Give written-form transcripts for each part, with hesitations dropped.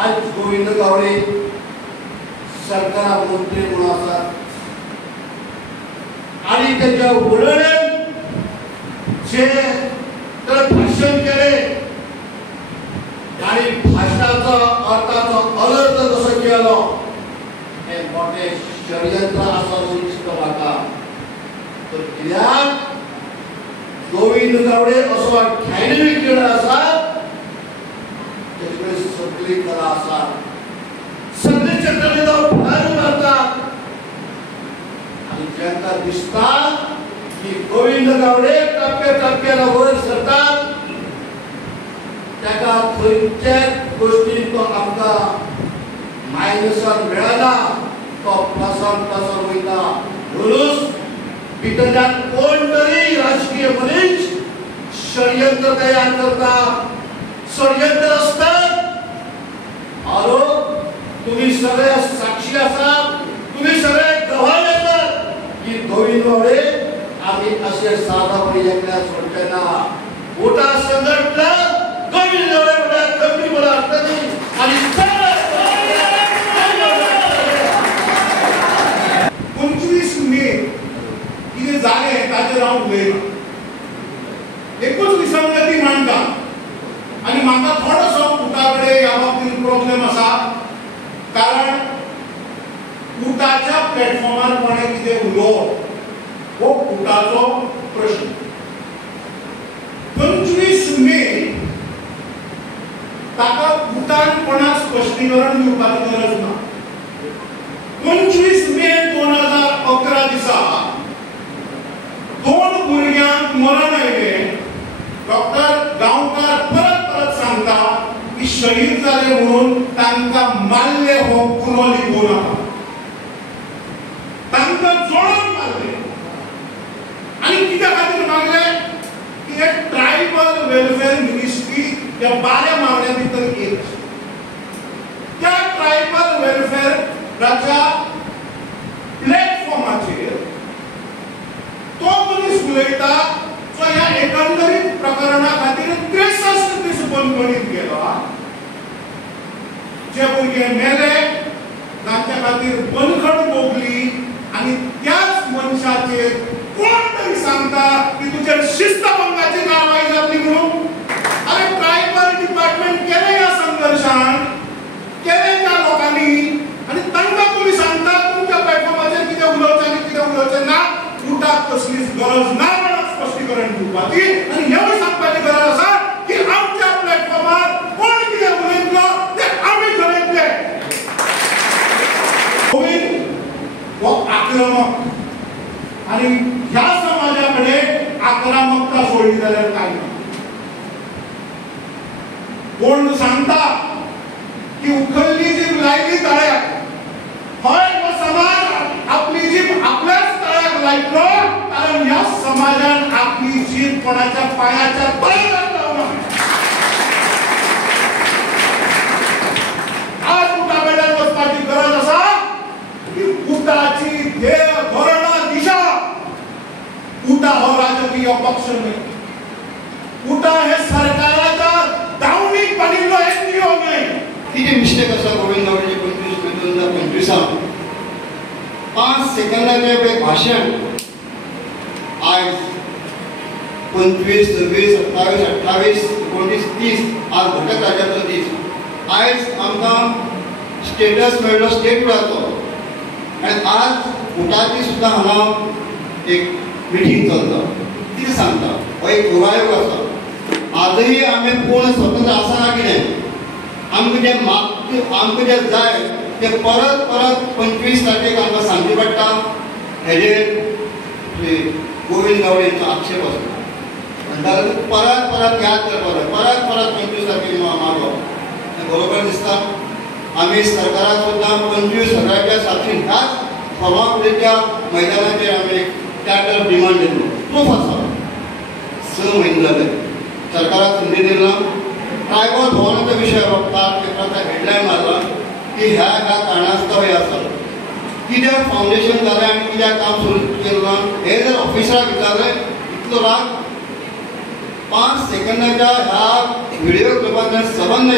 आज गोविंद गावडे सरकार मंत्री म्हणून आसात आणि त्याच्या वडील जे तर भाषण केले आणि भाषणाचा अर्थाचा अनर्थ कसं केलो हे मोठे षडयंत्र असं दिसतं म्हाका. तर कित्याक गोविंद गावडे असो डायनेमिक लीडर आसा, त्याचे सगळी कला आसा, सगळे क्षेत्रांनी तो फुडारी मारतात आणि ज्यांना दिसता की गोविंद गावडे टप्प्याला वर सरतात त्याका खंयच्याच गोष्टी तो आमकां मायनसान मेळना, तो प्लसान वयता. म्हणून भितरल्यान कोण तरी राजकीय मनीस षडयंत्र तयार करता, षडयंत्र असतात. अरे तुम्ही सगळे साक्षी आसात, तुम्ही सगळे गवाही आसात की गोविंद गावडे आम्ही असे साधापणे एकल्या सोडचे ना. मोठा संघटना गोविंद गावडे कमीपणा असताना आणि 25 मे कितें जालें ताचेर हांव उलयना. एकूच विसंगती मांडटा आनी म्हाका थोडोसो पुता कडेन ह्या बाबतींत प्रॉब्लेम आसा. कारण पुताच्या प्लॅटफॉर्मार कोणें कितें उलोवप हो पुताचो प्रश्न. 25 मे ताका पुतान कोणाक स्पश्टीकरण दिवपाची गरज ना. 25 मे 2011 दिसा 2 भुरग्यांक मरण आयलें. डॉक्टर गांवकार परत सांगता की शहीद जाले म्हणून तांकां मारले हो गुन्हो लिखूं नाका. तांकां जोडून मारले आनी कित्या खातीर मारले की हे ट्रायबल वेलफेअर मिनिस्ट्री ह्या 12 मागण्या भितर एक आसा. त्या ट्रायबल वेलफेअराच्या प्लॅटफॉर्माचेर तो मनीस उलयता जो ह्या एकंदरीत प्रकरणा खातीर 63 दीस बंदखणीत गेलो. जे भुरगे मेले तांच्या खातीर बंदखण भोगली आनी त्याच मनशाचेर कोण तरी सांगता की तुजेर शिस्तभंगाची कारवाई जातली म्हणून. अरे ट्रायबल डिपार्टमेंट केले ह्या संघर्शान, केले त्या लोकांनी आनी तांकां तुम्ही सांगता तुमच्या प्लॅटफॉर्माचेर कितें उलोवचें आनी कितें उलोवचें ना. उठाक कसलीच गरज ना म्हणून स्पश्टीकरण दिवपाची आनी हेवूय सांगपाची गरज आसा की आमच्या प्लॅटफॉर्मार कोण कितें उलयतलो तें आमी ठरयतले. गोविंद हो आक्रमक आनी ह्या समाजा कडेन आक्रमकता सोडली जाल्यार कांय ना. कोण सांगता की उखल्ली जीभ लायली तळ्याक, हय हो समाज आपली जीभ आपल्याच तळ्याक लायतलो कारण ह्या समाजान आपली जीभ कोणाच्या पायाच्या तळ्याक लावना. आज उठाबेड्यार वचपाची गरज आसा की उठाची ध्येय धोरणां दिशा. उठा हो राजकीय पक्ष न्हय. उठा हे सरकाराच्या दावणीक बांदिल्लो NGO न्हय. किती मिस्टेक आसा गोविंद गावडेचे 25 मे 2025 5 सेकंदाचें एक भाशण आज 25, 26, 27, 28, 29, 30 आज घटक राज्याचो दीस. आयज आमकां स्टेटस मेळ्ळो स्टेटहुडाचो आनी आज उठाची सुद्दां हांगा एक मिटींग चलता. कितें सांगता हो एक दुरायोग आसा. आजही आमी पूर्ण स्वतंत्र आसा ना कितें. आमकां जें जाय तें परत 25 तारखेक आमकां सांगचें पडटा. हेजेर गोविंद गावडेंचो आक्षेप आसता. म्हणटाले परत याद करपाक जाय. परत 25 तारखेक मारलो बरोबर दिसता. आमी सरकाराक सुद्दां 25 सगळ्याच्या साक्षीन ह्याच फॉर्मापुलेच्या मैदानाचेर आमी एक टॅटर डिमांड दिल्लो. प्रूफ आसा. 6 म्हयने जाले सरकाराक संदी दिना. ट्रायबल भवनाचो विशय बघतात पेपराचा हेडलायन मारला की ह्या कारणास्तव हे आसा. कित्याक फाउंडेशन जालें आनी कित्याक काम सुरू केलें ना हे जर ऑफिसराक विचारलें इतलो राग 5 सेकंदाच्या ह्या व्हिडिओ क्लिपांतल्यान सबंद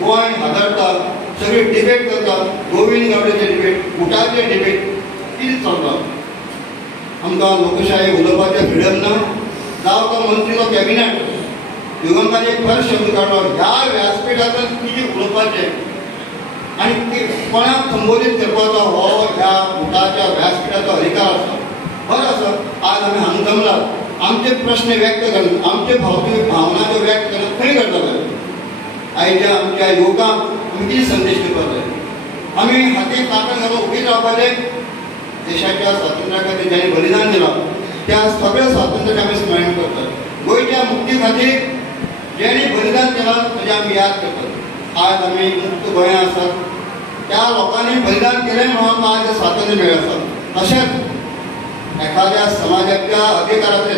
गोंय हादरता, सगळे डिबेट करतात. गोविंद गावडेचे डिबेट, उटाचे डिबेट कितें चलता? आमकां लोकशाही उलोवपाचें फ्रिडम ना. जावं तो मंत्री तो कॅबिनेट युगंतान एक बरो शब्द काडलो, ह्या व्यासपीठांतल्यान कितें उलोवपाचें आनी कोणाक संबोधीत करपाचो हो ह्या उटाच्या व्यासपीठाचो अधिकार आसा. बरो आसा, आज आमी हांगा जमलात, आमचे प्रश्न व्यक्त करतात, आमचे भावना ज्यो व्यक्त करतात खंय करतले. आयच्या आमच्या युवकांक आमी कितें संदेश दिवपाक जाय? आमी हातीक ताकद घालून उबी रावपाचें. देशाच्या स्वातंत्र्या खातीर ज्यांनी बलिदान दिलां त्या सगळ्या स्वातंत्र्याक आमी स्मरण करतात. गोंयच्या मुक्ती खातीर ज्यांनी बलिदान केलां ताचे आमी याद करतात. आज आमी मुक्त गोंया आसात, त्या लोकांनी बलिदान केलें म्हणून आज हें स्वातंत्र्य मेळ्ळें आसा. तशेंच एखाद्या समाजाच्या अधिकाराचे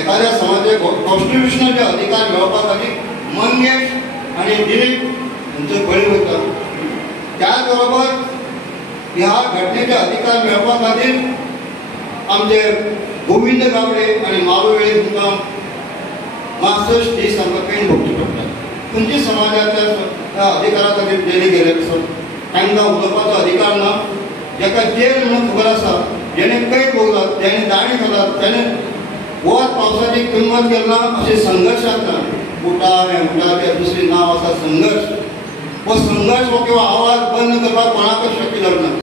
एखाद्या समाजाचे कॉन्स्टिट्युशनल अधिकार मेळोवपा खातीर मंगेश आनी दिलीप हांचो बळी वता. त्याच बरोबर ह्या घटनेचे अधिकार मेळोवपा खातीर आमचे गोविंद गावडे आनी मारू वेळीप तुमकां 65 दीस आमकां पेन भोगची पडटा. खंयच्या समाजाच्या अधिकारा खातीर जेली गेले आसत, तांकां उलोवपाचो अधिकार ना. जाका जेल म्हणून खबर आसा, जेणे कैद भोगतात, जेणे दाणे खातात, तेणे वत पावसाची किंमत केन्ना अशें संघर्शांत ना. उटाचे दुसरें नांव आसा संघर्श. हो संघर्श हो किंवा आवाज बंद करपाक कोणाकच शक्य जावना.